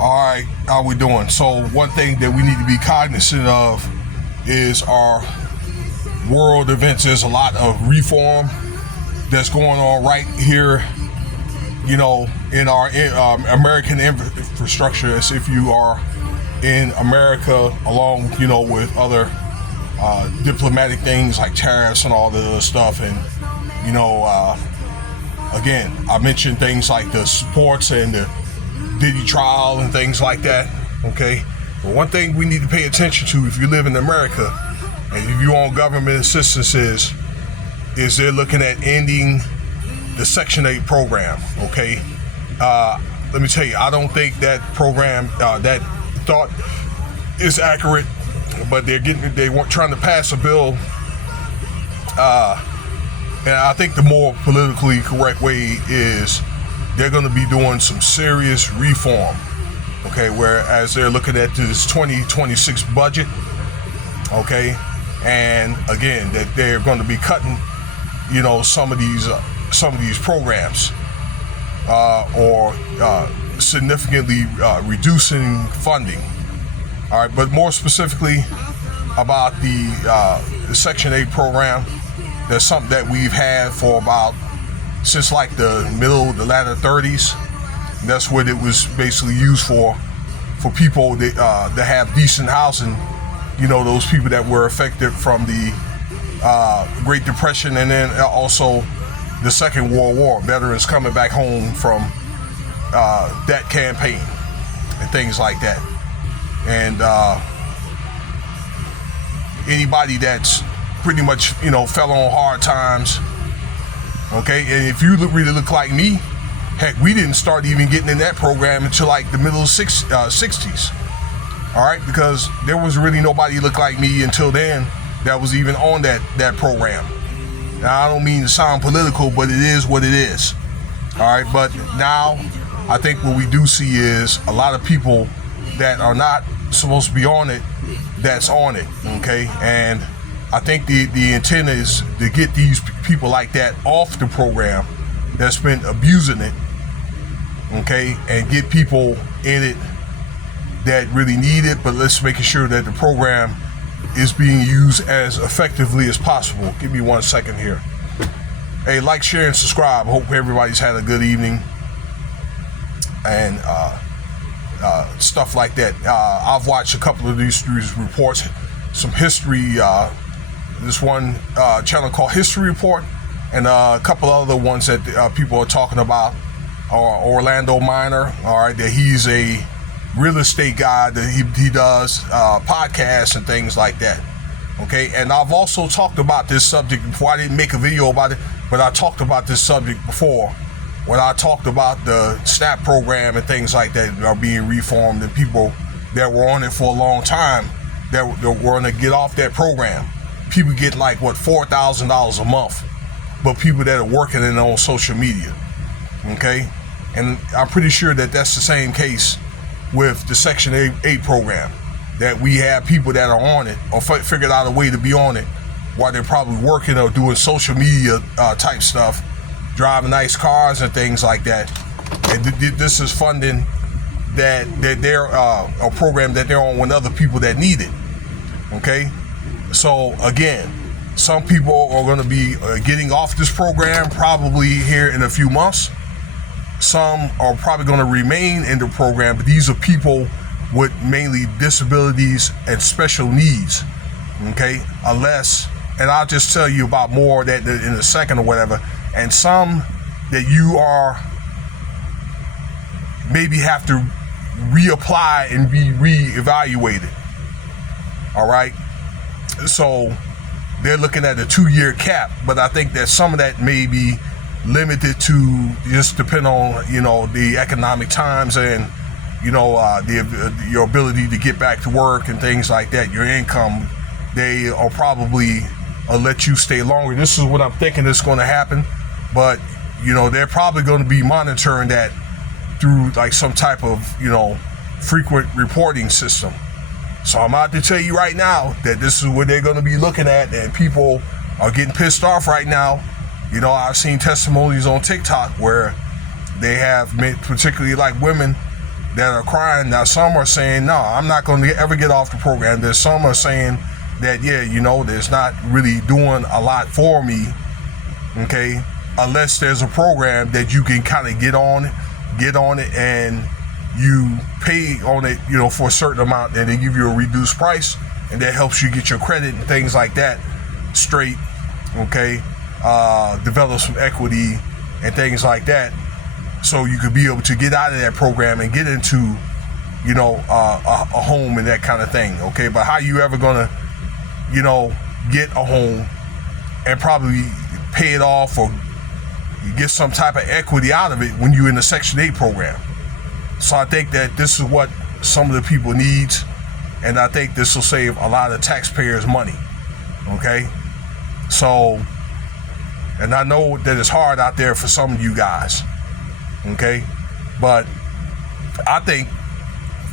All right, how we doing? So one thing that we need to be cognizant of is our world events. There's a lot of reform that's going on right here, in our American infrastructure, as if you are in America, along, with other diplomatic things like tariffs and all the other stuff. And, again, I mentioned things like the sports and the Diddy trial and things like that, okay? But one thing we need to pay attention to if you live in America and if you're on government assistance is they're looking at ending the Section 8 program, okay? Let me tell you, I don't think that program, that thought is accurate, but they weren't trying to pass a bill, and I think the more politically correct way is they're going to be doing some serious reform, okay, whereas they're looking at this 2026 budget, okay, and again, that they're going to be cutting, some of these programs, or significantly reducing funding. All right, but more specifically about the Section 8 program, that's something that we've had for since like the latter 30s. That's what it was basically used for people that have decent housing, those people that were affected from the Great Depression and then also the Second World War, veterans coming back home from that campaign and things like that. And anybody that's pretty much, fell on hard times, okay, and if you really look like me, heck, we didn't start even getting in that program until like the middle of 60s, all right, because there was really nobody look like me until then that was even on that program. Now, I don't mean to sound political, but it is what it is, all right, but now I think what we do see is a lot of people that are not supposed to be on it that's on it, okay, and I think the intent is to get these people like that off the program that's been abusing it, okay, and get people in it that really need it, but let's make sure that the program is being used as effectively as possible. Give me 1 second here. Hey, like, share, and subscribe. Hope everybody's had a good evening and stuff like that. I've watched a couple of these reports, some history, this one channel called History Report, and a couple other ones that people are talking about. Orlando Minor, all right, that he's a real estate guy, that he does podcasts and things like that, okay. And I've also talked about this subject before. I didn't make a video about it, but I talked about this subject before when I talked about the SNAP program and things like that are being reformed, and people that were on it for a long time that were going to get off that program. People get like $4,000 a month, but people that are working in on social media, okay? And I'm pretty sure that that's the same case with the Section 8 program, that we have people that are on it or figured out a way to be on it while they're probably working or doing social media type stuff, driving nice cars and things like that. And this is funding that they're a program that they're on with other people that need it, okay? So again, some people are going to be getting off this program probably here in a few months. Some are probably going to remain in the program, but these are people with mainly disabilities and special needs, okay? And I'll just tell you about more of that in a second or whatever. And some that you are maybe have to reapply and be reevaluated, all right? So they're looking at a 2-year cap, but I think that some of that may be limited to just depend on, the economic times and, your ability to get back to work and things like that, your income. They are probably let you stay longer. This is what I'm thinking is going to happen, but, they're probably going to be monitoring that through like some type of, frequent reporting system. So I'm out to tell you right now that this is what they're going to be looking at, and people are getting pissed off right now. I've seen testimonies on TikTok where they have, particularly like women, that are crying. Now some are saying, no, I'm not going to ever get off the program. There's some are saying that, yeah, you know, there's not really doing a lot for me, okay, unless there's a program that you can kind of get on it and you pay on it, you know, for a certain amount, and they give you a reduced price, and that helps you get your credit and things like that straight, okay, develop some equity and things like that, so you could be able to get out of that program and get into, you know, a home and that kind of thing, okay. But how you ever gonna, you know, get a home and probably pay it off or get some type of equity out of it when you're in the Section 8 program? So I think that this is what some of the people need, and I think this will save a lot of taxpayers money, okay? So, and I know that it's hard out there for some of you guys, okay? But I think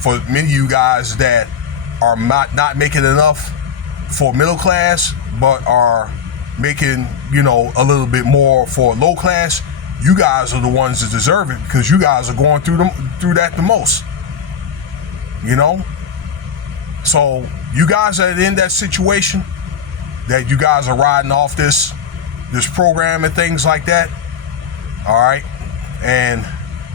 for many of you guys that are not making enough for middle class, but are making, you know, a little bit more for low class, you guys are the ones that deserve it, because you guys are going through that the most, you know. So you guys that are in that situation, that you guys are riding off this program and things like that, all right, and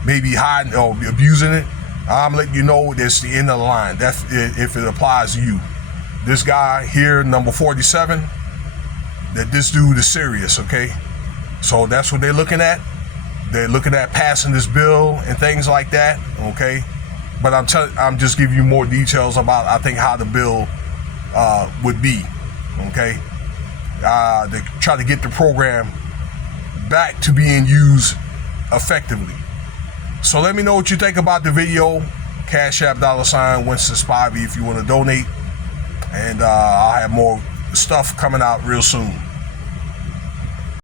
maybe hiding or abusing it, I'm letting you know that's the end of the line. That's if it applies to you. This guy here, number 47, that this dude is serious, okay? So that's what they're looking at. They're looking at passing this bill and things like that, okay? But I'm just giving you more details about, I think, how the bill would be, okay? They try to get the program back to being used effectively. So let me know what you think about the video. Cash App $ Winston Spivey if you want to donate. And I'll have more stuff coming out real soon.